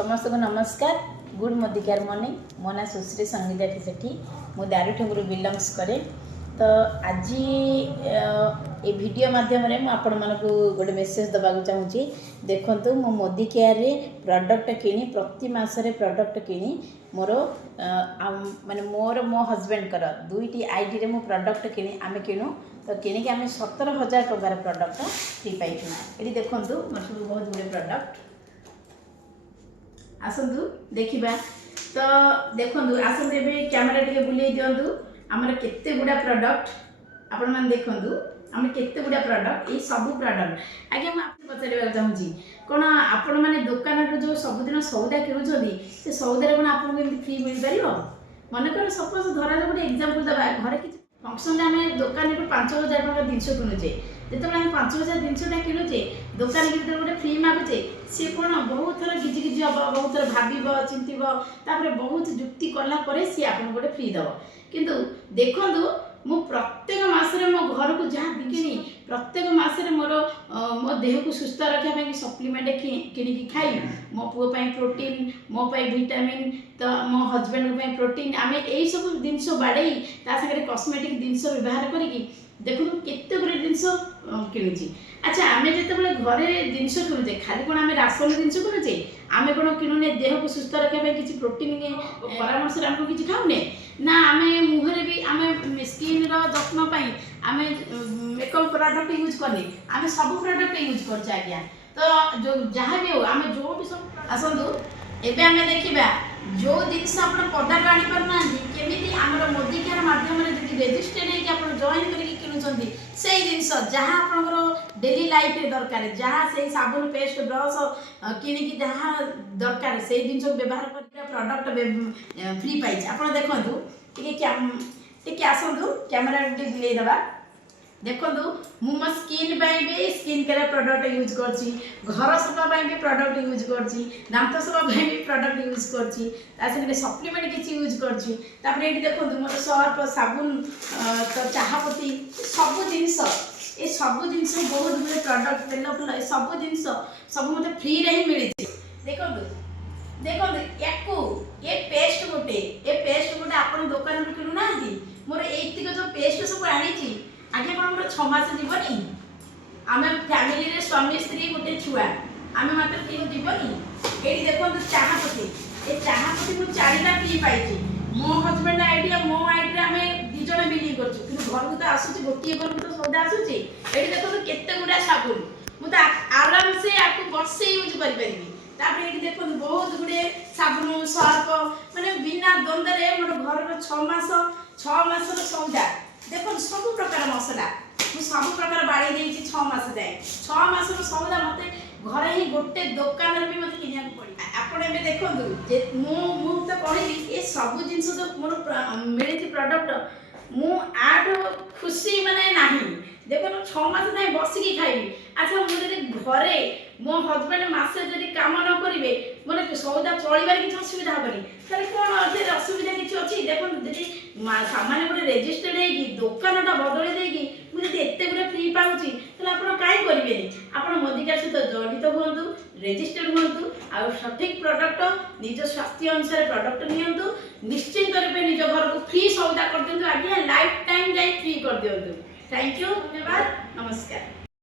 समस्त को नमस्कार। गुड मोदिकार मॉर्निंग। मो ना सुश्री संगीता सेठी मु दारुठेंगुरु बिलंग्स करे। तो आज ये वीडियो माध्यम आपण मानक गोटे मेसेज देवाक चाहूँगी। देखु मो मोदी केयर रे प्रोडक्ट किनी प्रति मासरे प्रोडक्ट किनी मोर माने मोर मो हजबैंड कर दुईटी आईडी रे मो प्रोडक्ट किनी आमे किणु। तो किनिक आमे 17,000 टंकार प्रोडक्ट फ्री पाइछुना। एटी देखंतु मोर सब बहुत गुडे प्रोडक्ट आसतु देखा। तो देखु आसतु ए कैमेरा टे बुले दिंतु आमर केते गुड़ा प्रोडक्ट आपण मैंने देखु आम केते गुड़ा प्रोडक्ट ये सब प्रोडक्ट आगे मुझे पचार चाहूँगी कौन आपण मैंने दुकान जो सबुदिन सौदा किणुंट से सौदा कौन आपको फ्री मिल पार। मनकर सपोज धरा गोटे एग्जांपल दबा घर कि फंक्शन आम दुकान 5,000 टका जिनस किणुचे जो आम 5,000 जिनसा किणुचे दुकान के गोटे फ्री मागुचे सी कौन बहुत थर गिजी गिजी हम बहुत थर भाव चिंतपर बहुत जुक्ति कलापर सी आप गोटे फ्री दब। किंतु देखु मु प्रत्येक मासरे मो घर को जहाँ बिकिनी प्रत्येक मासरे मोर मो देह को सुस्थ रखापी सप्लीमेंट किणिकी खाई मो पुओ प्रोटीन मो विटामिन तो मो हजबैंड प्रोटीन आम यही सब जिनस बाड़े सागर कस्मेटिक जिनस व्यवहार करी देखु केते गुड़े जिनस किणुची। अच्छा आम जो घरे जिनस किणुचे खाली कौन आम राशन जिनस किणुचे आम कौन किणुने देह को सुस्थ रखापी किसी प्रोटीन परामर्श आमको किसी खाऊने ना आम मुहरे भी आम स्किन जत्न आम मेकअप प्रोडक्ट यूज करनी आम सब प्रोडक्ट यूज कर आज्ञा। तो जो जहाँ भी हो आम जो भी सब आसतु एबे आम देखा जो जिनस आप पदार्थ आनीपारना केमी आम मोदी केयर मध्यम रेजिस्टर्ड होकर जॉइन करके किणुंट से जिनस जहाँ आप डेली लाइफ रे दरकार जहाँ से साबुन पेस्ट ब्रश किणिकी जहाँ दरकार से जिन व्यवहार कर प्रोडक्ट फ्री पाई आप देखु आसतु कैमेरा बुले दबा। देखु मु मो स्किन भी स्किन केयर प्रोडक्ट यूज करछि घर सफा भी प्रोडक्ट यूज करछि दांत सफा भी प्रोडक्ट यूज करछि तासे सप्लीमेंट किछि यूज करछि तापर एठी देखु मोर सर्फ साबुन तो चाहपत्ती सब जिनस ये सब जिनस बहुत गुड प्रोडक्ट तेल फुल सब जिनस सब मते फ्री रे ही मिली। देखु देखो ये पेस्ट गोटे आपन दुकान रे किनु नांती मोर एतिक जो पेस्ट सब आनी आगे कौन मोर 6 मास जीवनी आम फैमिली रे स्वामी स्त्री गोटे छुआ आम मात्र तीन जीवनी। ये देखो चाहपत्ती ये चाहपत्ती मुझे 4टा फ्री पाई मो हजबैंड आईडी मो आईडी आम 2 जन बिलिंग कर घर को तो आसूँ गोटे घर को तो सौदा आसूँ। ये देखो केते गुड़ा साबुन मुझे आराम से आपको बसे यूज करें। ये देखो बहुत गुड़े साबुन सर्फ माने बिना द्वंद्व मोर घर 6 मास सौदा देखो सब प्रकार मसला मुझे सब प्रकार बाड़ी देती 6 मास जाए 6 मास सौदा मत घर ही गोटे दुकान भी मत किना पड़ी। आपण एबे देखंतु मु तो कहली ये सब जिनस जो मोर मिली प्रोडक्ट मु आठ खुशी माने नाही देखो 6 मास जाए बसिकी खाइबी। अच्छा मुझे घरे मो हजबैंड मसे जब कम न करेंगे मोर सौदा चलबार किसी असुविधा हेनी ताले कौन असुविधा किसी अच्छी। देखो जी सामान्य गोटे रेजिस्टर्ड होगी दुकानटा बदल देगी मुझे एत गुड़े फ्री पाऊँगी आप कहीं करेंगे आप मोदी केयर सहित जड़ित हूँ रेजिस्टर्ड हूँ आ सठिक प्रोडक्ट निज स्वास्थ्य अनुसार प्रोडक्ट नियंतु निश्चिंत रूपे निज घर को फ्री सौदा कर दिंतु आज्ञा लाइफ टाइम जाए फ्री कर दिंतु। थैंक यू धन्यवाद नमस्कार।